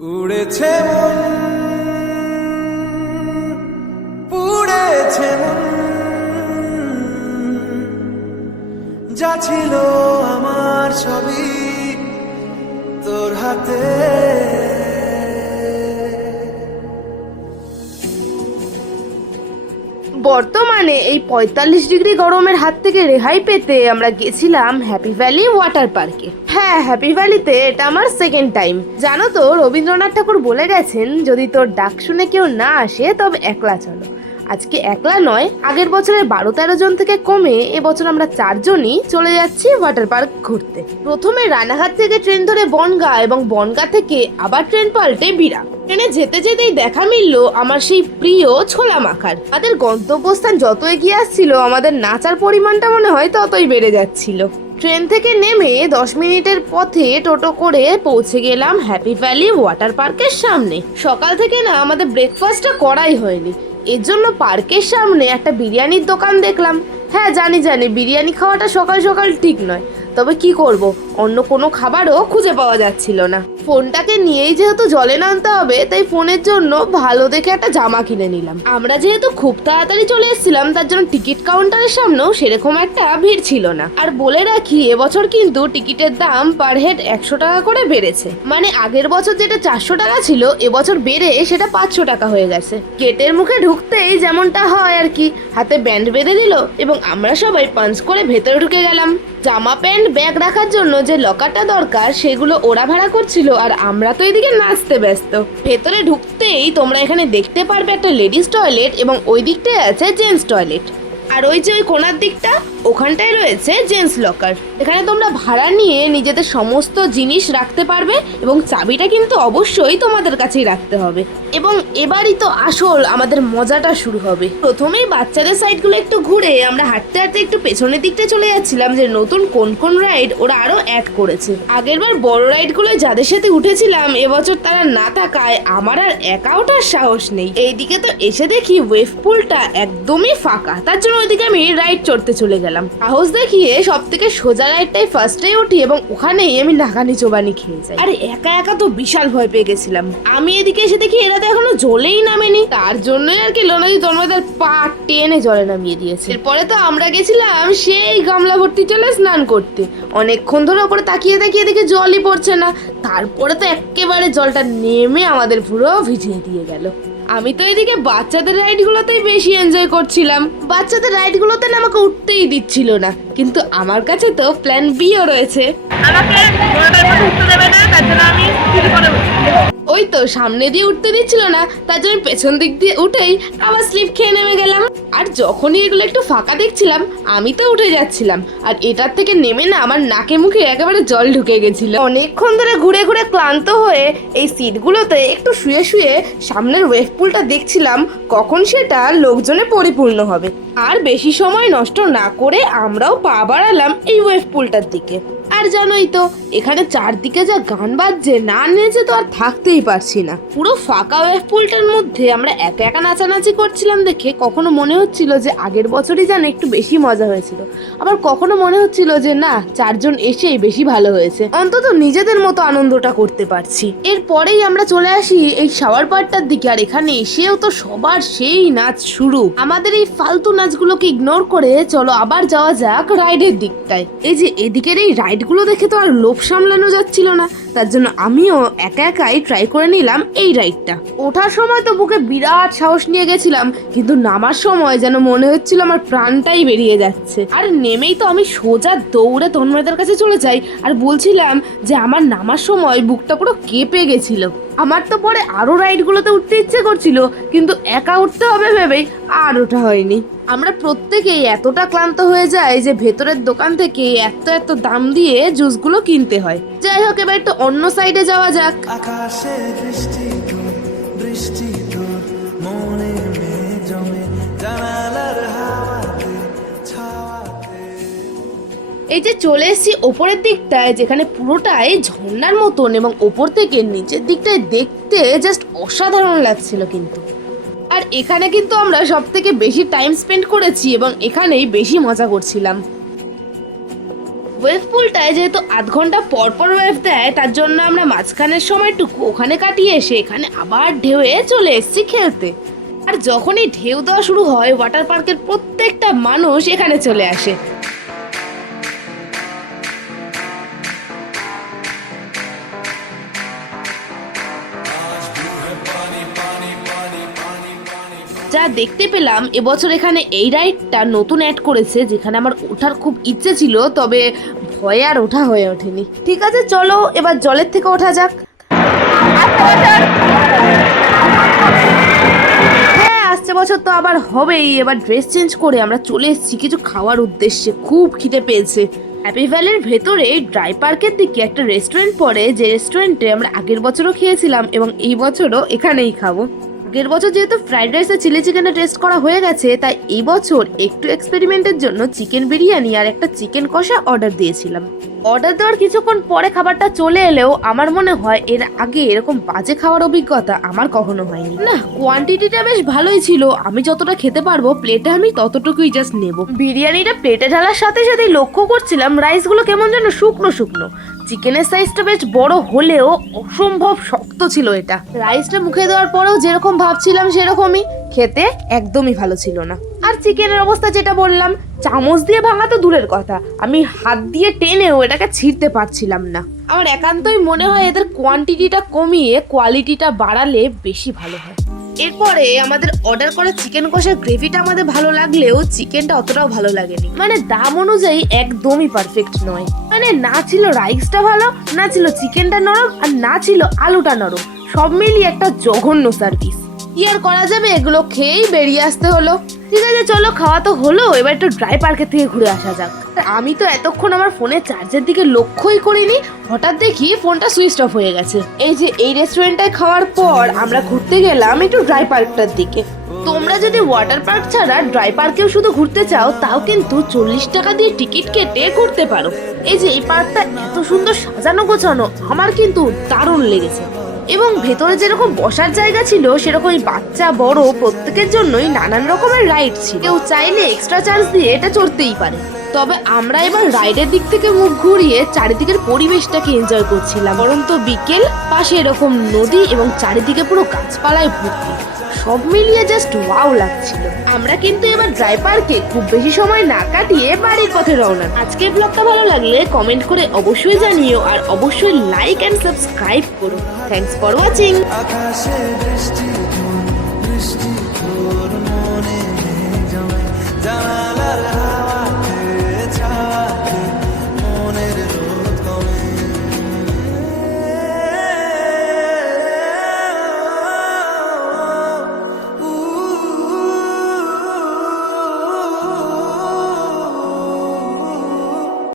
উড়েছে মন, পুড়েছে মন, যা ছিল আমার সবই তোর হাতে। বর্তমানে এই ৪৫ ডিগ্রি গরমের হাত থেকে রেহাই পেতে আমরা গেছিলাম হ্যাপি ভ্যালি ওয়াটার পার্কে। হ্যাঁ, হ্যাপি ভ্যালিতে এটা আমার সেকেন্ড টাইম। জানো তো, রবীন্দ্রনাথ ঠাকুর বলে গেছেন, যদি তোর ডাক শুনে কেউ না আসে তবে একলা চলো। আজকে একলা নয়, আগের বছরের ১২-১৩ জন থেকে কমে এবছর আমরা ৪ জনই চলে যাচ্ছি ওয়াটার পার্ক ঘুরতে। প্রথমে রানাঘাট থেকে ট্রেন ধরে বনগাঁ এবং বনগাঁ থেকে আবার ট্রেন পাল্টে বিরাট। ট্রেনে যেতে যেতেই দেখা মিলল আমার সেই প্রিয় ছোলা মাখার। আমাদের গন্তব্যস্থান যত এগিয়ে আসছিল, আমাদের নাচার পরিমাণটা মনে হয় ততই বেড়ে যাচ্ছিল। ট্রেন থেকে নেমে ১০ মিনিটের পথে টোটো করে পৌঁছে গেলাম হ্যাপি ভ্যালি ওয়াটার পার্কের সামনে। সকাল থেকে না আমাদের ব্রেকফাস্টটা করাই হয়নি, এর জন্য পার্কের সামনে একটা বিরিয়ানির দোকান দেখলাম। হ্যাঁ জানি বিরিয়ানি খাওয়াটা সকাল সকাল ঠিক নয়, তবে কি করব, অন্য কোনো খাবারও খুঁজে পাওয়া যাচ্ছিল না। ফোনটাকে নিয়েই যেহেতু জলে নামতে হবে, তাই ফোনের জন্য ভালো দেখে একটা জামা কিনে নিলাম। আমরা যেহেতু খুব তাড়াতাড়ি চলে এসেছিলাম, তার জন্য টিকিট কাউন্টারের সামনেও সেরকম একটা ভিড় ছিল না। আর বলে রাখি, এবছর কিন্তু টিকিটের দাম পার হেড ১০০ টাকা করে বেড়েছে। মানে আগের বছর যেটা ৪০০ টাকা ছিল, এবছর বেড়ে সেটা ৫০০ টাকা হয়ে গেছে। গেটের মুখে ঢুকতেই যেমনটা হয় আর কি, হাতে ব্যান্ড বেঁধে দিল এবং আমরা সবাই পাঞ্চ করে ভেতরে ঢুকে গেলাম। জামা প্যান্ট ব্যাগ রাখার জন্য যে লকারটা দরকার সেগুলো ওরা ভাড়া করছিল, আর আমরা তো এদিকে নাচতে ব্যস্ত। ভেতরে ঢুকতেই তোমরা এখানে দেখতে পারবে একটা লেডিস টয়লেট এবং ওই দিকটায় আছে জেন্টস টয়লেট, আর ওই যে ওই কোণার দিকটা, ওখানটায় রয়েছে জেন্টস লকার। এখানে তোমরা ভাড়া নিয়ে নিজেদের সমস্ত জিনিস রাখতে পারবে এবং চাবিটা কিন্তু অবশ্যই তোমাদের কাছেই রাখতে হবে। এবং এবারই তো আসল আমাদের মজাটা শুরু হবে। প্রথমেই বাচ্চাদের সাইডগুলো একটু ঘুরে আমরা হাঁটতে হাঁটতে একটু পেছনের দিকটা চলে যাচ্ছিলাম যে নতুন কোন কোন রাইড ওরা আরো অ্যাড করেছে। আগেরবার বড় রাইডগুলো যাদের সাথে উঠেছিলাম, এবছর তারা না থাকায় আমার আর একা ওঠার সাহস নেই। এইদিকে তো এসে দেখি ওয়েভ পুলটা একদমই ফাঁকা, তার জন্য ওইদিকে আমি রাইড চড়তে চলে গেলাম। সাহস দেখিয়ে সব থেকে সোজা রাইডটাই ফার্স্টে উঠি এবং ওখানেই আমি নাকানি চোবানি খেয়ে যাই। আরে একা একা তো বিশাল ভয় পেয়ে গেছিলাম। আমি এদিকে এসে দেখি এরা তো এখনো জলেই নামেনি, তার জন্যই আর কি লোনাদি তন্ময়দের পা টেনে জলে নামিয়ে দিয়েছে। এরপরে তো আমরা গেছিলাম সেই গামলা ভর্তি জলে স্নান করতে। অনেকক্ষণ ধরে ওপরে তাকিয়ে তাকিয়ে দেখি জলই পড়ছে না, তারপরে তো একেবারে জলটা নেমে আমাদের পুরো ভিজিয়ে দিয়ে গেল। আমি তো এদিকে বাচ্চাদের রাইডগুলোতেই বেশি এনজয় করছিলাম। বাচ্চাদের রাইডগুলোতে না আমাকে উঠতেই দিচ্ছিল না, কিন্তু আমার কাছে তো প্ল্যান বিও রয়েছে। আমাকে উঠতে দেবে না, তার জন্য আমি ওই তো সামনে দিয়ে উঠতে দিচ্ছিল না, তার জন্য পেছন দিক দিয়ে উঠেই আবার স্লিপ খেয়ে নেমে গেলাম। আর যখনই এগুলো একটু ফাঁকা দেখছিলাম, আমি তো উঠে যাচ্ছিলাম, আর এটার থেকে নেমে না আমার নাকে মুখে একেবারে জল ঢুকে গেছিল। অনেকক্ষণ ধরে ঘুরে ঘুরে ক্লান্ত হয়ে এই সিটগুলোতে একটু শুয়ে শুয়ে সামনের ওয়েভ পুলটা দেখছিলাম, কখন সেটা লোকজনে পরিপূর্ণ হবে। আর বেশি সময় নষ্ট না করে আমরাও পা বাড়ালাম এই ওয়েভ পুলটার দিকে। আর জানোই তো, এখানে চারদিকে যা গান বাজছে, না নেচে তো আর থাকতেই পারছি না। পুরো ফাঁকা ওয়েভ পুলটার মধ্যে আমরা একা একা নাচানাচি করছিলাম দেখে কখনো মনে হচ্ছিল যে আগের বছরই যেন একটু বেশি মজা হয়েছিল, আবার কখনো মনে হচ্ছিল যে না, ৪ জন এসেই বেশি ভালো হয়েছে, অন্তত নিজেদের মতো আনন্দটা করতে পারছি। এরপরেই আমরা চলে আসি এই শাওয়ার পার্কটার দিকে, আর এখানে এসেও তো সবার সেই নাচ শুরু। আমাদের এই ফালতু নাচগুলোকে ইগনোর করে চলো আবার যাওয়া যাক রাইডের দিকটায়। এই যে এদিকের এই রাইডগুলো দেখে তো আর লোভ সামলানো যাচ্ছিল না, তার জন্য আমিও একা একাই ট্রাই করে নিলাম এই রাইডটা। ওঠার সময় তো বুকে বিরাট সাহস নিয়ে গেছিলাম, কিন্তু নামার সময় যেন মনে হচ্ছিল আমার প্রাণটাই বেরিয়ে যাচ্ছে। আর নেমেই তো আমি সোজা দৌড়ে তন্ময়দের কাছে চলে যাই আর বলছিলাম যে আমার নামার সময় বুকটা পুরো কেঁপে গেছিল। আমার তো পরে আরো রাইডগুলোতে উঠতে ইচ্ছে করছিল, কিন্তু একা উঠতে হবে ভেবেই আর ওঠা হয়নি। আমরা প্রত্যেকেই এতটা ক্লান্ত হয়ে যাই যে ভেতরের দোকান থেকে এত এত দাম দিয়ে জুসগুলো কিনতে হয়। যাই হোক, এবার একটু অন্য সাইডে যাওয়া যাক। আকাশে বৃষ্টি তোর, বৃষ্টি তোর মনে জমে, জানালার হাওয়াতে ছাওয়াতে। এই যে চলে এসেছি ওপরের দিকটায়, যেখানে পুরোটাই ঝর্ণার মতন এবং ওপর থেকে নিচের দিকটায় দেখতে জাস্ট অসাধারণ লাগছিল। কিন্তু আর এখানে কিন্তু আমরা সব থেকে বেশি টাইম স্পেন্ড করেছি এবং এখানেই বেশি মজা করছিলাম। ওয়েভ পুলটায় যেহেতু আধ ঘন্টা পর পর ওয়েভ দেয়, তার জন্য আমরা মাঝখানের সময়টুকু ওখানে কাটিয়ে এসে এখানে আবার ঢেউয়ে চলে এসেছি খেলতে। আর যখনই ঢেউ দেওয়া শুরু হয়, ওয়াটার পার্কের প্রত্যেকটা মানুষ এখানে চলে আসে। যা দেখতে পেলাম, এবছর এখানে এই রাইডটা নতুন অ্যাড করেছে, যেখানে আমার ওঠার খুব ইচ্ছে ছিল, তবে ভয়ে আর ওঠা হয়ে ওঠেনি। ঠিক আছে, চলো এবার জলের থেকে ওঠা যাক। হ্যাঁ, আসছে বছর তো আবার হবেই। এবার ড্রেস চেঞ্জ করে আমরা চলে এসেছি কিছু খাওয়ার উদ্দেশ্যে। খুব খিদে পেয়েছে। হ্যাপি ভ্যালির ভেতরে ড্রাই পার্কের দিকে একটা রেস্টুরেন্ট পড়ে, যে রেস্টুরেন্টে আমরা আগের বছরও খেয়েছিলাম এবং এই বছরও এখানেই খাবো। আগের বছর যেহেতু ফ্রাইড রাইস আর চিলি চিকেনটা টেস্ট করা হয়ে গেছে, তাই এই বছর একটু এক্সপেরিমেন্টের জন্য চিকেন বিরিয়ানি আর একটা চিকেন কষা অর্ডার দিয়েছিলাম। অর্ডার দেওয়ার কিছুক্ষণ পরে খাবারটা চলে এলেও আমার মনে হয় এর আগে এরকম বাজে খাওয়ার অভিজ্ঞতা আমার কখনো হয়নি। না, কোয়ান্টিটিটা বেশ ভালোই ছিল। আমি যতটা খেতে পারবো প্লেটে আমি ততটুকুই জাস্ট নেব। বিরিয়ানিটা প্লেটে ঢালার সাথে সাথেই লক্ষ্য করছিলাম রাইসগুলো কেমন যেন শুকনো শুকনো। চিকেনের সাইজটা বেশ বড় হলেও অসম্ভব শক্ত ছিল এটা। রাইসটা মুখে দেওয়ার পরেও যেরকম ভাবছিলাম সেরকমই, খেতে একদমই ভালো ছিল না। আর চিকেনের অবস্থা যেটা বললাম, চামচ দিয়ে ভাঙা তো দূরের কথা, আমি হাত দিয়ে টেনেও এটাকে ছিঁড়তে পারছিলাম না। আমার একান্তই মনে হয় এদের কোয়ান্টিটিটা কমিয়ে কোয়ালিটিটা বাড়ালে বেশি ভালো হয়। এরপরে আমাদের অর্ডার করা চিকেন কষার গ্রেভিটা আমাদের ভালো লাগলেও চিকেনটা অতটাও ভালো লাগেনি। মানে দাম অনুযায়ী একদমই পারফেক্ট নয়। মানে না ছিল রাইসটা ভালো, না ছিল চিকেনটা নরম, আর না ছিল আলুটা নরম। সব মিলিয়ে একটা জঘন্য সার্ভিস। কি আর করা যাবে, এগুলো খেয়েই বেরিয়ে আসতে হলো। ঠিক আছে, চলো খাওয়া তো হলো, এবার একটু ড্রাই পার্কের থেকে ঘুরে আসা যাক। আমি তো এতক্ষণ আমার ফোনের চার্জের দিকে লক্ষ্যই করিনি, হঠাৎ দেখি ফোনটা সুইচ অফ হয়ে গেছে। এই যে এই রেস্টুরেন্টটায় খাওয়ার পর আমরা ঘুরতে গেলাম একটু ড্রাই পার্কটার দিকে। তোমরা যদি ওয়াটার পার্ক ছাড়া ড্রাই পার্কেও শুধু ঘুরতে চাও, তাও কিন্তু 40 টাকা দিয়ে টিকিট কেটে ঘুরতে পারো। এই যে এই পার্কটা এত সুন্দর সাজানো গোছানো, আমার কিন্তু দারুণ লেগেছে। এবং ভেতরে যেরকম বসার জায়গা ছিল, সেরকমই বাচ্চা বড় প্রত্যেকের জন্যই নানান রকমের রাইড ছিল। কেউ চাইলে এক্সট্রা চার্জ দিয়ে এটা চড়তেই পারে। তবে আমরা এবার রাইডের দিক থেকে মুখ ঘুরিয়ে চারিদিকের পরিবেশটাকে এনজয় করছিলাম। বরন্ত বিকেল, পাশে এরকম নদী এবং চারিদিকে পুরো গাছপালায় ভর্তি। সব মিলিয়ে জাস্ট ওয়াও লাগছিল। আমরা কিন্তু এবার ড্রাই পার্কে খুব বেশি সময় না কাটিয়ে বাড়ির পথে রওনা। আজকের ব্লগটা ভালো লাগলে কমেন্ট করে অবশ্যই জানিও, আর অবশ্যই লাইক এন্ড সাবস্ক্রাইব করো। Thanks for watching. আকাশে বৃষ্টি বৃষ্টি তোর মনে জমে, জানালার হাওয়া